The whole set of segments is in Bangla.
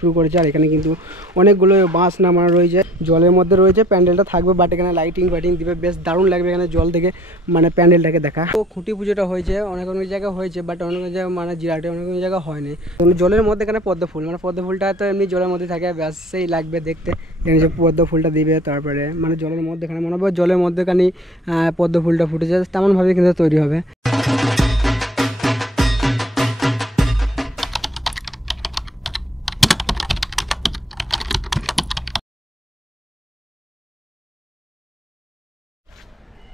শুরু করেছে। আর এখানে কিন্তু অনেকগুলো বাঁশ নামানো রয়েছে, জলের মধ্যে রয়েছে। প্যান্ডেলটা থাকবে, বাট এখানে লাইটিং দিবে, বেশ দারুণ লাগবে এখানে জল থেকে মানে প্যান্ডেলটাকে দেখা। তো খুঁটি পুজোটা হয়েছে অনেক জায়গায় হয়েছে, বাট অনেক জায়গায় মানে জিরাটে অনেক জায়গায় হয়নি। জলের মধ্যে এখানে পদ্ম ফুল, মানে পদ্ম ফুলটা তো এমনি জলের মধ্যে থাকে, ব্যাস সেই লাগবে দেখতে। এখানে যে পদ্ম ফুলটা দিবে, তারপরে মানে জলের মধ্যে এখানে মনে হবে জলের মধ্যেখানে পদ্ম ফুলটা ফুটেছে, তেমনভাবে কিন্তু তৈরি হবে।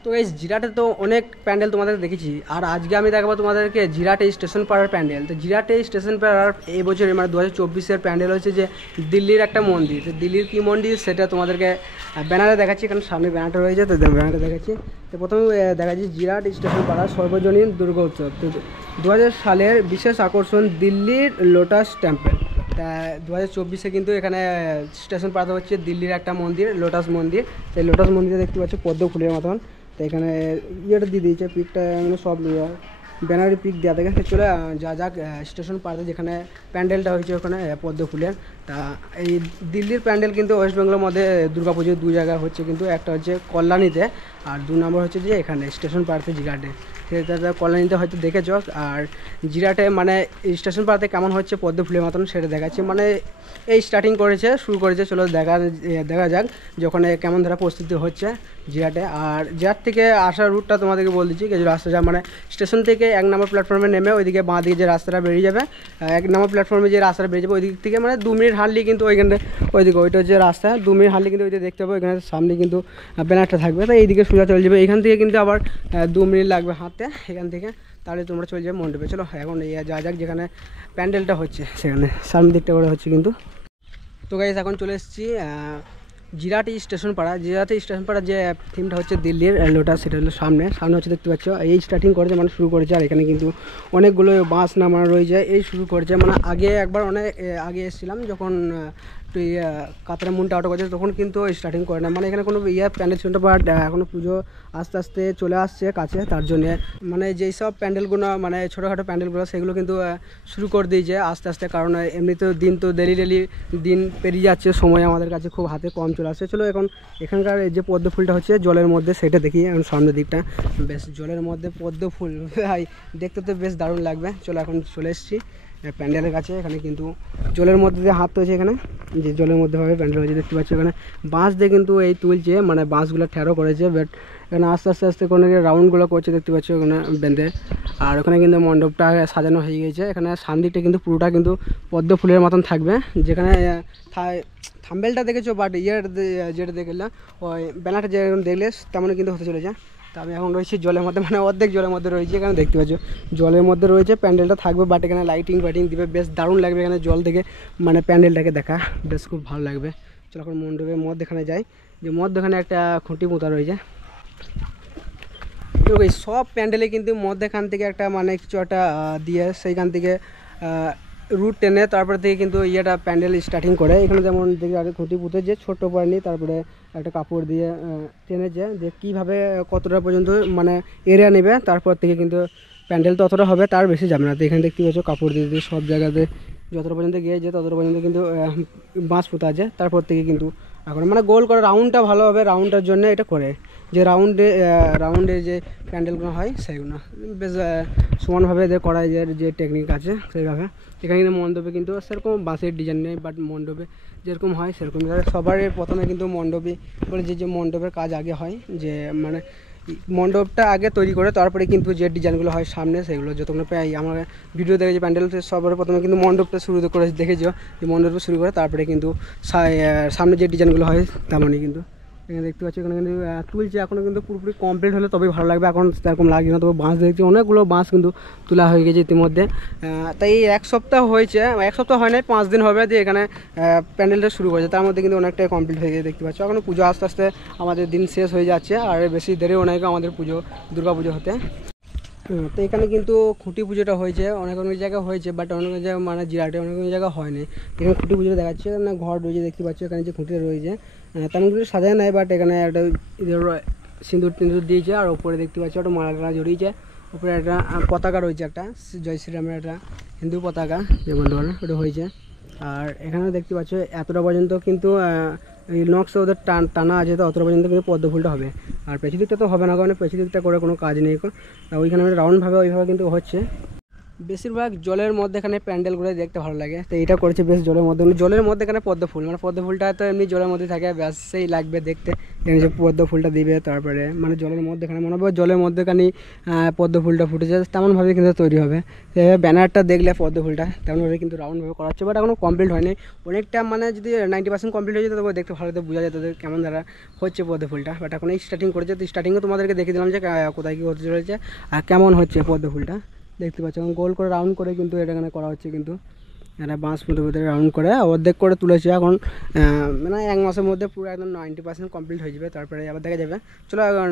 তো এই জিরাটে তো অনেক প্যান্ডেল তোমাদের দেখেছি, আর আজকে আমি দেখাবো তোমাদেরকে জিরাটে স্টেশন পাড়ার প্যান্ডেল। তো জিরাটে স্টেশন পাড়ার এই বছর মানে 2024-এর প্যান্ডেল হচ্ছে যে দিল্লির একটা মন্দির। তো দিল্লির কী মন্দির সেটা তোমাদেরকে ব্যানারে দেখাচ্ছি, কারণ সামনে ব্যানারটা রয়েছে, তো ব্যানারটা দেখাচ্ছি। তো প্রথমে দেখাচ্ছি জিরাট স্টেশন পাড়ার সর্বজনীন দুর্গা উৎসব। তো 2000 সালের বিশেষ আকর্ষণ দিল্লির লোটাস টেম্পল। তা 2024-এ কিন্তু এখানে স্টেশন পাড়াতে হচ্ছে দিল্লির একটা মন্দির, লোটাস মন্দির। তো এই লোটাস মন্দিরে দেখতে পাচ্ছ পদ্ম ফুলের মতন। তো এখানে ইয়েটা দিয়ে দিয়েছে, পিকটা মানে সব ব্যানারের পিক দেওয়া থাকে। চলে যাক স্টেশন পাড়াতে যেখানে প্যান্ডেলটা হয়েছে ওখানে পদ্ম ফুলের। তা এই দিল্লির প্যান্ডেল কিন্তু ওয়েস্ট বেঙ্গলের মধ্যে দুর্গাপুজো 2 জায়গায় হচ্ছে, কিন্তু একটা হচ্ছে কল্যাণীতে, আর 2 নম্বর হচ্ছে যে এখানে স্টেশন পাড়াতে জিরাটে। সেটা কল্যাণীতে হয়তো দেখেছ। আর জিরাটে মানে স্টেশন পাড়াতে কেমন হচ্ছে পদ্ম ফুলের মতন সেটা দেখাচ্ছি। মানে এই স্টার্টিং করেছে, শুরু করেছে, চলো দেখা যাক যে ওখানে কেমন ধরা প্রস্তুতি হচ্ছে জিরাটে। আর জিরাট থেকে আসার রুটটা তোমাদেরকে বলে দিচ্ছি। যে রাস্তা যা মানে স্টেশন থেকে 1 নম্বর প্ল্যাটফর্মে নেমে ওইদিকে বাঁ দিকে যে রাস্তাটা বেরিয়ে যাবে, 1 নম্বর প্ল্যাটফর্মে যে রাস্তাটা বেরিয়ে যাবে ওই দিক থেকে মানে 2 মিনিট হাঁটলেই কিন্তু ওইখানে ওইদিকে ওইটা যে রাস্তা 2 মিনিট হাঁটলে কিন্তু ওইদিকে দেখতে পাবো, এখানে সামনে কিন্তু ব্যানারটা থাকবে। তো এইদিকে সোজা চলে যাবে, এখান থেকে কিন্তু আবার 2 মিনিট লাগবে হাঁটতে এখান থেকে, তাহলে তোমরা চলে যাবে মণ্ডপে। চলো এখন যা যাক যেখানে প্যান্ডেলটা হচ্ছে সেখানে সামনের দিকটা করে হচ্ছে কিন্তু। তো গাইস এখন চলে এসেছি জিরাট স্টেশন পাড়া। জিরাট স্টেশন পাড়া যে থিমটা হচ্ছে দিল্লির লোটাস, সেটা হলো সামনে হচ্ছে দেখতে পাচ্ছ। এই স্টার্টিং করেছে মানে শুরু করেছে। আর এখানে কিন্তু অনেকগুলো বাঁশ নামানো রয়েছে, এই শুরু করেছে। মানে আগে একবার অনেক আগে এসেছিলাম যখন কাতারা মুন্টা অটো করেছে, তখন কিন্তু স্টার্টিং করে না। মানে এখানে কোনো প্যান্ডেল ছিল, বাট এখনো পুজো আস্তে আস্তে চলে আসছে কাছে, তার জন্যে মানে যেই সব প্যান্ডেলগুলো মানে ছোটোখাটো প্যান্ডেলগুলো সেগুলো কিন্তু শুরু করে দিয়েছে আস্তে আস্তে। কারণ এমনিতেও দিন তো ডেলি দিন পেরিয়ে যাচ্ছে, সময় আমাদের কাছে খুব হাতে কম চলে আসছে। চলো এখন এখানকার যে পদ্ম ফুলটা হচ্ছে জলের মধ্যে সেটা দেখি। এখন সামনের দিকটা বেশ জলের মধ্যে পদ্ম ফুল, ভাই দেখতে তো বেশ দারুণ লাগবে। চলো এখন চলে এসেছি প্যান্ডেলের কাছে। এখানে কিন্তু জলের মধ্যে দিয়ে হাত হয়েছে, এখানে যে জলের মধ্যে ভাবে প্যান্ডেল হয়েছে দেখতে পাচ্ছি। এখানে বাঁশ দিয়ে কিন্তু এই তুলছে, মানে বাঁশগুলো ঠেরো করেছে, বাট এখানে আস্তে আস্তে আস্তে কোনো রাউন্ডগুলো করছে দেখতে পাচ্ছি ওখানে বেঁধে। আর ওখানে কিন্তু মণ্ডপটা সাজানো হয়ে গেছে। এখানে সামদিকটা কিন্তু পুরোটা কিন্তু পদ্ম ফুলের মতন থাকবে, যেখানে থাম্বেলটা দেখেছো, বাট যেটা দেখলাম ওই ব্যানারটা যেরকম দেখলে তেমনই কিন্তু হতে চলেছে। তো আমি এখন রয়েছি জলের মধ্যে, মানে অর্ধেক জলের মধ্যে রয়েছে। এখানে দেখতে পাচ্ছ জলের মধ্যে রয়েছে, প্যান্ডেলটা থাকবে, বাট এখানে লাইটিং দিবে, বেশ দারুণ লাগবে এখানে জল থেকে মানে প্যান্ডেলটাকে দেখা, বেশ খুব ভালো লাগবে। চলো এখন মণ্ডপের মধ্যখানে যাই, যে মধ্যখানে একটা খুঁটি পোঁতা রয়েছে। তো এই সব প্যান্ডেলে কিন্তু মধ্যখান থেকে একটা মানে কিছু একটা দিয়ে সেইখান থেকে রুট টেনে তারপরে থেকে কিন্তু ইয়েটা প্যান্ডেল স্টার্টিং করে। এখানে যেমন দেখি আগে খুঁটি পুঁতে যে ছোট্ট পায়নি, তারপরে একটা কাপড় দিয়ে টেনেছে যে কীভাবে কতটা পর্যন্ত মানে এরিয়া নেবে, তারপর থেকে কিন্তু প্যান্ডেল ততটা হবে, তার বেশি যাবে না। তো এখানে দেখতে পাচ্ছ কাপড় দিয়ে দিয়ে সব জায়গাতে যতটা পর্যন্ত গিয়েছে ততটা পর্যন্ত কিন্তু বাঁশ পোতা আছে, তারপর থেকে কিন্তু এখন মানে গোল করে রাউন্ডটা ভালো হবে, রাউন্ডটার জন্য এটা করে যে রাউন্ডে যে প্যান্ডেলগুলো হয় সেগুলো বেশ সমানভাবে এদের করা যে টেকনিক আছে সেইভাবে। এখানে কিন্তু মণ্ডপে কিন্তু সেরকম বাঁশের ডিজাইন নেই, বাট মণ্ডপে যেরকম হয় সেরকম সবার প্রথমে কিন্তু মণ্ডপে করে যে মণ্ডপের কাজ আগে হয়, যে মানে মণ্ডপটা আগে তৈরি করে তারপরে কিন্তু যে ডিজাইনগুলো হয় সামনে সেগুলো যতক্ষণ প্রায় আমার ভিডিও দেখেছি প্যান্ডেল সবার প্রথমে কিন্তু মণ্ডপটা শুরু করে দেখেছো, যে মণ্ডপটা শুরু করে তারপরে কিন্তু সামনে যে ডিজাইনগুলো হয় তেমনই কিন্তু এখানে দেখতে পাচ্ছি। এখানে কিন্তু তুলছে, এখনও কিন্তু পুরোপুরি কমপ্লিট হলে তবেই ভালো লাগবে, এখন সেরকম লাগছে না। তবে বাঁশ দেখছি অনেকগুলো বাঁশ কিন্তু তোলা হয়ে গেছে ইতিমধ্যে। তাই 1 সপ্তাহ হয়েছে, 1 সপ্তাহ হয় নাই, 5 দিন হবে যে এখানে প্যান্ডেলটা শুরু করেছে, তার মধ্যে কিন্তু অনেকটাই কমপ্লিট হয়ে গেছে দেখতে পাচ্ছ। এখনও পুজো আস্তে আস্তে আমাদের দিন শেষ হয়ে যাচ্ছে, আর বেশি দেরিও অনেক আমাদের দুর্গা পুজো হতে। তো এখানে কিন্তু খুঁটি পুজোটা হয়েছে, অনেক জায়গায় হয়েছে, বাট অনেক জায়গায় মানে জিরাটে অনেক জায়গায় হয়নি। এখানে খুঁটি পুজোটা দেখাচ্ছে, এখানে ঘর রয়েছে দেখতে পাচ্ছ, এখানে যে খুঁটিটা রয়েছে তেমন কিছু সাজায় নাই, বাট এখানে একটা সিঁদুর দিয়েছে, আর ওপরে দেখতে পাচ্ছি একটা মালা জড়িয়েছে, উপরে একটা পতাকা রয়েছে, একটা জয় শ্রীরামের একটা হিন্দু পতাকা যে বলতে পারেন ওটা হয়েছে। আর এখানে দেখতে পাচ্ছ এতটা পর্যন্ত কিন্তু এই নকশ ওদের টানা আছে, তো অতটা পর্যন্ত কিন্তু পদ্ম ফুলটা হবে। আর পেছু দিকটা তো হবে না, কারণ পেছু দিকটা করে কোনো কাজ নেই। ওইখানে রাউন্ডভাবে ওইভাবে কিন্তু হচ্ছে। বেশিরভাগ জলের মধ্যে এখানে প্যান্ডেলগুলো দেখতে ভালো লাগে, তো এটা করেছে বেশ জলের মধ্যে এখানে পদ্ম ফুল, মানে পদ্ম ফুলটা তো এমনি জলের মধ্যে থাকে, ব্যাস সেই লাগবে দেখতে। এখানে যে পদ্ম ফুলটা দিবে, তারপরে মানে জলের মধ্যে এখানে মনে হবে জলের মধ্যেখানে পদ্ম ফুলটা ফুটেছে, তেমনভাবে কিন্তু তৈরি হবে। ব্যানারটা দেখলে পদ্ম ফুলটা তেমনভাবে কিন্তু রাউন্ডভাবে করা হচ্ছে, বাট এখনও কমপ্লিট হয়নি। অনেকটা মানে যদি 90% কমপ্লিট হয়ে যেত তবে দেখতে ভালো বোঝা যেত কেমন দ্বারা হচ্ছে পদ্ম ফুলটা, বাট এখন এই স্টার্টিং করেছে। তো স্টার্টিংয়ে তোমাদেরকে দেখে দিলাম যে কোথায় কী হতে চলেছে আর কেমন হচ্ছে পদ্ম ফুলটা। দেখতে পাচ্ছ এখন গোল করে রাউন্ড করে কিন্তু এটা এখানে করা হচ্ছে, কিন্তু এটা বাঁশ মতো ভিতরে রাউন্ড করে অর্ধেক করে তুলেছে। এখন মানে 1 মাসের মধ্যে পুরো একদম 90% কমপ্লিট হয়ে যাবে, তারপরে আবার দেখা যাবে। চলো এখন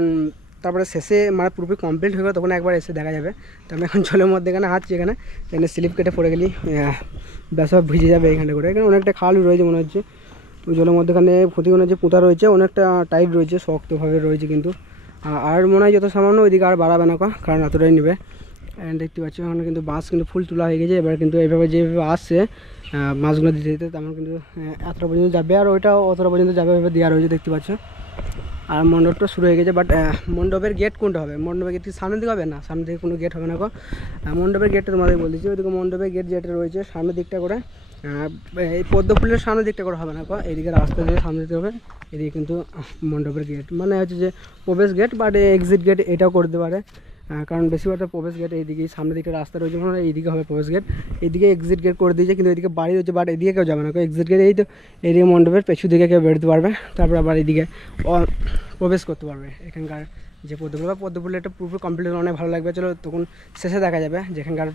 তারপরে শেষে মানে পুরোপুরি কমপ্লিট হয়ে গেলে তখন একবার এসে দেখা যাবে। তো আমি এখন জলের মধ্যে এখানে হাঁটছি, এখানে স্লিপ কেটে পড়ে গেলি ব্যাস সব ভিজে যাবে এখানটা করে। এখানে অনেকটা খাল রয়েছে মনে হচ্ছে, ওই জলের মধ্যেখানে ক্ষতিগুলো যে পোঁতা রয়েছে অনেকটা টাইট রয়েছে, শক্তভাবে রয়েছে কিন্তু। আর মনে হয় যত সামান্য ওইদিকে আর বাড়াবে না, কারণ এতটাই নেবে। দেখতে পাচ্ছি ওখানে কিন্তু বাঁশ কিন্তু ফুল তোলা হয়ে গেছে। এবার কিন্তু এইভাবে যেভাবে আসছে মাছগুলো দিতে দিতে তেমন কিন্তু এতটা পর্যন্ত যাবে, আর ওইটাও অতটা পর্যন্ত যাবে এভাবে দেওয়া রয়েছে দেখতে পাচ্ছ। আর মণ্ডপটা শুরু হয়ে গেছে, বাট মণ্ডপের গেট কোনটা হবে? মণ্ডপের গেট সামনের দিকে হবে না, সামনের দিকে কোনো গেট হবে না। মণ্ডপের গেটটা তোমাদের বলতেছি, ওইদিকে মণ্ডপের গেট যেটা রয়েছে সামনের দিকটা করে, এই পদ্ম ফুলের সামনের দিকটা করে হবে না, এইদিকে রাস্তা দিয়ে সামনে দিতে হবে। এদিকে কিন্তু মণ্ডপের গেট মানে হচ্ছে যে প্রবেশ গেট, বাট এক্সিট গেট এটাও করতে পারে, কারণ বেশিরভাগটা প্রবেশ গেট এইদিকেই, সামনের দিকে রাস্তা রয়েছে মানে এইদিকে হবে প্রবেশ গেট, এইদিকে এক্সিট গেট করে দিয়েছে। কিন্তু এইদিকে বাড়ি রয়েছে, বাট এদিকে কেউ যাবে না, এক্সিট গেট এই তো এইদিকে মণ্ডপের পেছু দিকে কেউ বেরোতে পারবে, তারপর আবার এইদিকে প্রবেশ করতে পারবে। এখানকার যে পদ্ম ফুলের একটা পুরো কমপ্লিট অনেক ভালো লাগবে। চলো তখন শেষে দেখা যাবে যেখানকার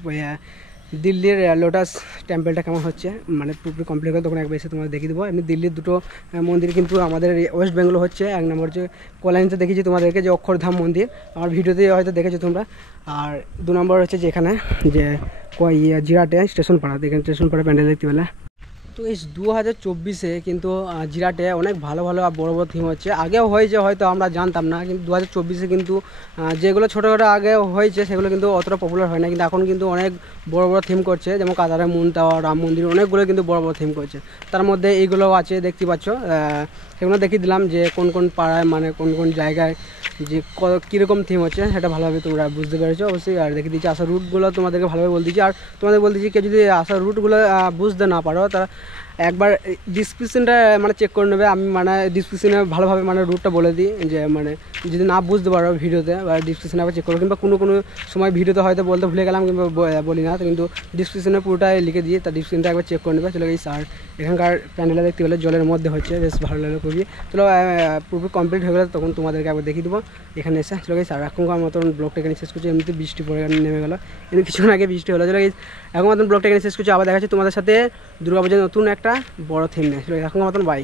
দিল্লির লোটাস টেম্পলটা কেমন হচ্ছে, মানে পুরোপুরি কমপ্লিট করে তখন একবার এসে তোমাদের দেখিয়ে দেবো। এমনি দিল্লির দুটো মন্দির কিন্তু আমাদের ওয়েস্ট বেঙ্গল হচ্ছে। এক নম্বর হচ্ছে কল্যাণীতে দেখেছি তোমাদেরকে যে অক্ষরধাম মন্দির, আমার ভিডিওতে হয়তো দেখেছো তোমরা। আর 2 নম্বর হচ্ছে যে এখানে যে জিরাটে স্টেশন পাড়া, এখানে স্টেশন পাড়া প্যান্ডেল দেখতে পেলে। তো এই 2024-এ কিন্তু জিরাটে অনেক ভালো ভালো বড় বড় থিম হচ্ছে। আগেও হয়েছে, হয়তো আমরা জানতাম না, কিন্তু 2024-এ কিন্তু যেগুলো ছোটোখাটো আগে হয়েছে সেগুলো কিন্তু অতটা পপুলার হয় না, কিন্তু এখন কিন্তু অনেক বড় বড় থিম করছে, যেমন কাতারে মুন টাওয়ার, রাম মন্দির, অনেকগুলো কিন্তু বড় বড় থিম করছে। তার মধ্যে এইগুলোও আছে দেখতে পাচ্ছ, সেগুলো দেখিয়ে দিলাম যে কোন কোন পাড়ায় মানে কোন কোন জায়গায় যে কীরকম থিম হচ্ছে সেটা ভালোভাবে তোমরা বুঝতে পেরেছো অবশ্যই। আর দেখে দিচ্ছি আসার রুটগুলো তোমাদেরকে ভালোভাবে বলে দিচ্ছি। আর তোমাদের বলতেছি কেউ যদি আসার রুটগুলো বুঝতে না পারো তারা একবার ডিসক্রিপশনটা মানে চেক করে নেবে। আমি মানে ডিসক্রিপশনে ভালোভাবে মানে রুটটা বলে দিই, যে মানে যদি না বুঝতে পারো ভিডিওতে বা ডিসক্রিপশনে আবার চেক করো, কিংবা কোনো কোনো সময় ভিডিওতে হয়তো বলতে ভুলে গেলাম কিংবা বলি না, কিন্তু ডিসক্রিপশনে পুরোটাই লিখে দিয়ে তার ডিসক্রিপশনটা একবার চেক করে নেবে। চলে গেছি। আর এখানকার প্যান্ডেলটা দেখতে পেলে জলের মধ্যে হচ্ছে, বেশ ভালো লাগলো খুবই। চলো পুরোপুরি কমপ্লিট হয়ে গেলে তখন তোমাদেরকে একবার দেখিয়ে দেবো এখানে এসে। চলে গেছি। আর এখনকার মতন ব্লগটা এখানে শেষ করছি, এমনিতে বৃষ্টি পড়ে নেমে গেলো, কিন্তু কিছুক্ষণ আগে বৃষ্টি হলো। চলে গেছি এখন মতন ব্লগটা এখানে শেষ করছি, আবার দেখা যাচ্ছে তোমাদের সাথে দুর্গাপূজার নতুন একটা বড় থিম নিয়ে। চলো এখন মতন বাই।